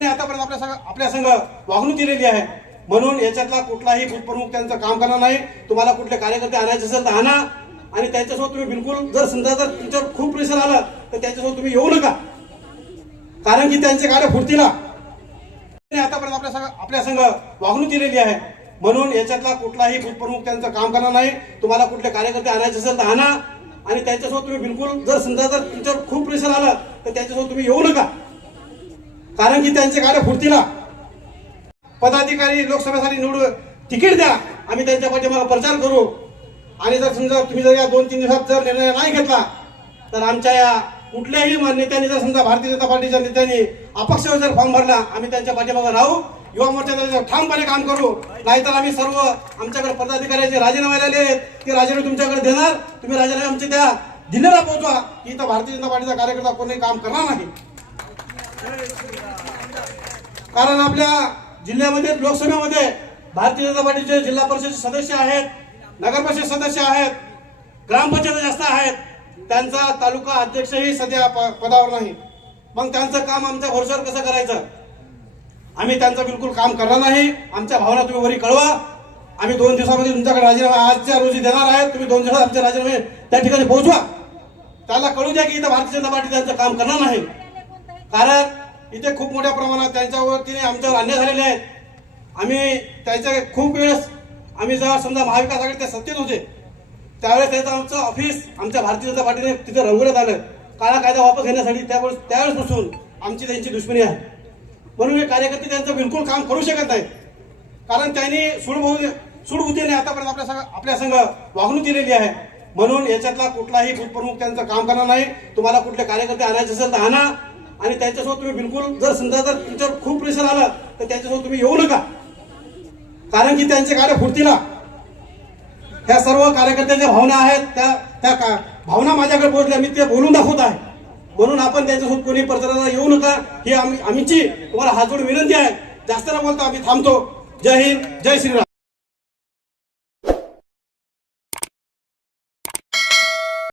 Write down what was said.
आतापर्यंत आपल्या संघ वागणूक दिलेली आहे, म्हणून याच्यातला कुठलाही बूथप्रमुख त्यांचं काम करणार नाही. तुम्हाला कुठले कार्यकर्ते आणायचे असेल तर आणा, आणि त्यांच्यासोबत तुम्ही बिलकुल जर तुमच्यावर खूप प्रेशर आलं तर त्यांच्यासोबत तुम्ही येऊ नका, कारण की त्यांचे गाड्या फुटतील. आतापर्यंत आपल्या संघ वागणूक दिलेली आहे, म्हणून याच्यातला कुठलाही बूथप्रमुख त्यांचं काम करणार नाही. तुम्हाला कुठले कार्यकर्ते आणायचे असेल तर आणा, आणि त्यांच्यासोबत तुम्ही बिलकुल जर तुमच्यावर खूप प्रेशर आलं तर त्यांच्यासोबत तुम्ही येऊ नका, कारण की त्यांचे गाड्या फुटतील. पदाधिकारी लोकसभेसाठी निवडून तिकीट द्या, आम्ही त्यांच्या पाठीमागे प्रचार करू. आणि जर समजा तुम्ही जर या 2-3 दिवसात जर निर्णय नाही घेतला तर आमच्या या कुठल्याही नेत्यांनी, जर समजा भारतीय जनता पार्टीच्या नेत्यांनी अपक्षावर जर फॉर्म भरला, आम्ही त्यांच्या पाठीमागे राहू. युवा मोर्चाचं ठामपणे काम करू. नाहीतर आम्ही सर्व आमच्याकडे पदाधिकाऱ्याचे राजीनामे आलेले आहेत, ते राजीनामे तुमच्याकडे देणार. तुम्ही राजीनामे आमच्या त्या दिल्लीला पोहोचवा की इथं भारतीय जनता पार्टीचा कार्यकर्ता कोणी काम करणार नाही. कारण आपल्या जिल्ह्यामध्ये लोकसभेमध्ये भारतीय जनता पार्टीचे जिल्हा परिषद सदस्य आहेत, नगर परिषद सदस्य आहेत, ग्रामपंचायत जास्त आहेत. त्यांचा तालुका अध्यक्षही सध्या पदावर नाही. मग त्यांचं काम आमच्या भरोश्यावर कसं करायचं? आम्ही त्यांचं बिलकुल काम करणार नाही. आमच्या भावना तुम्ही वरी कळवा. आम्ही 2 दिवसामध्ये तुमच्याकडे राजीनामा आजच्या रोजी देणार आहेत. तुम्ही 2 दिवसात आमचे राजीनामे त्या ठिकाणी पोहोचवा. त्याला कळू द्या की इथं भारतीय जनता पार्टी त्यांचं काम करणार नाही. कारण इथे खूप मोठ्या प्रमाणात त्यांच्यावरती आमच्यावर अन्याय झालेले आहेत. आम्ही त्याच्या खूप वेळेस आम्ही जेव्हा समजा महाविकास आघाडी त्या सत्तेत होते त्यावेळेस त्याचं आमचं ऑफिस आमच्या भारतीय जनता पार्टीने तिथे रंगवण्यात आलं. काळा कायदा वापस घेण्यासाठी त्यावेळेसपासून आमची त्यांची दुश्मनी आहे. म्हणून हे कार्यकर्ते त्यांचं बिलकुल काम करू शकत नाहीत, कारण त्यांनी सूडबुद्धीने आतापर्यंत आपल्या संघ वागणूक दिलेली आहे. म्हणून याच्यातला कुठलाही बूथप्रमुख त्यांचं काम करणार नाही. तुम्हाला कुठले कार्यकर्ते आणायचे असेल तर आणा, आणि त्यांच्यासोबत तुम्ही बिलकुल जर तुमच्यावर खूप प्रेशर आलं तर त्यांच्यासोबत तुम्ही येऊ नका, कारण की त्यांचे गाड्या फुटतील. ह्या सर्व कार्यकर्त्यांच्या भावना आहेत, त्या भावना माझ्याकडे पोहोचल्या, मी ते बोलून दाखवत आहे. म्हणून आपण त्यांच्यासोबत कोणी प्रचाराला येऊ नका, ही आमची तुम्हाला हात जोडून विनंती आहे. जास्त न बोलता आम्ही थांबतो. जय हिंद, जय श्रीराम.